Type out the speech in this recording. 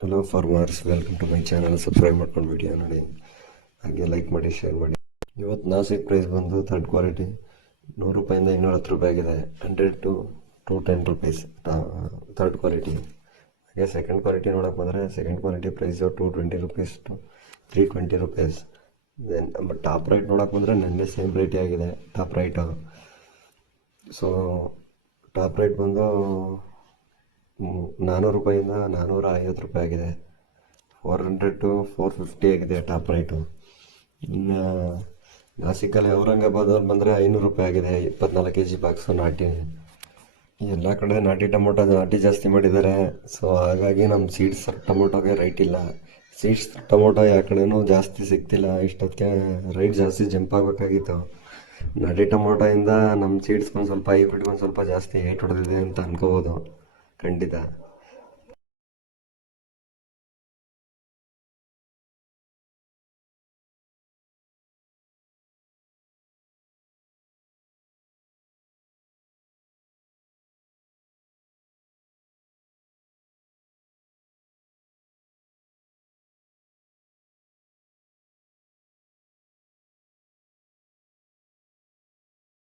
Hello farmers, welcome to my channel. Subscribe ಮಾಡ್ಕೊಂಡು video ನೋಡಿ, ಹಾಗೆ ಲೈಕ್ ಮಾಡಿ, ಶೇರ್ ಮಾಡಿ. ಇವತ್ತು ನಾಸಿಕ್ ಪ್ರೈಸ್ ಬಂದು ಥರ್ಡ್ ಕ್ವಾಲಿಟಿ 100 ರೂಪಾಯಿಂದ 210 ರೂಪಾಯಿ ಆಗಿದೆ. 100 to 10 ರೂಪೀಸ್ ಥರ್ಡ್ ಕ್ವಾಲಿಟಿ. ಹಾಗೆ ಸೆಕೆಂಡ್ ಕ್ವಾಲಿಟಿ ನೋಡೋಕೆ ಬಂದರೆ second quality price 220 rupees to 320 rupees. Then top right ನೋಡೋಕೆ ಬಂದರೆ ನೆನ್ನೆ ಸೇಮ್ ರೇಟೇ ಆಗಿದೆ top right. So top right ಬಂದು 400 ರೂಪಾಯಿಂದ 450 ರೂಪಾಯಿ ಆಗಿದೆ. 400 to 450 ಆಗಿದೆ ಟಾಪ್ ರೈಟು. ಇನ್ನು ನಾಸಿಕಲ್ಲಿ ಔರಂಗಾಬಾದಲ್ಲಿ ಬಂದರೆ 500 ರೂಪಾಯಿ ಆಗಿದೆ 24 kg ಬಾಕ್ಸು ನಾಟಿ. ಎಲ್ಲ ಕಡೆ ನಾಟಿ ಟೊಮೊಟೊ ನಾಟಿ ಜಾಸ್ತಿ ಮಾಡಿದ್ದಾರೆ. ಸೊ ಹಾಗಾಗಿ ನಮ್ಮ ಸೀಡ್ಸ್ ಟೊಮೊಟೊಗೆ ರೈಟ್ ಇಲ್ಲ. ಸೀಡ್ಸ್ ಟೊಮೊಟೊ ಯಾವ ಕಡೆನೂ ಜಾಸ್ತಿ ಸಿಗ್ತಿಲ್ಲ. ಇಷ್ಟೊತ್ತಿಗೆ ರೈಟ್ ಜಾಸ್ತಿ ಜಂಪ್ ಆಗಬೇಕಾಗಿತ್ತು. ನಾಟಿ ಟೊಮೊಟೊಯಿಂದ ನಮ್ಮ ಸೀಡ್ಸ್ಗೆ ಒಂದು ಸ್ವಲ್ಪ ಹೈಬ್ರಿಡ್ಗೆ ಒಂದು ಸ್ವಲ್ಪ ಜಾಸ್ತಿ ಏಟ್ ಹೊಡೆದಿದೆ ಅಂತ ಅನ್ಕೋಬೋದು. ಖಂಡಿತ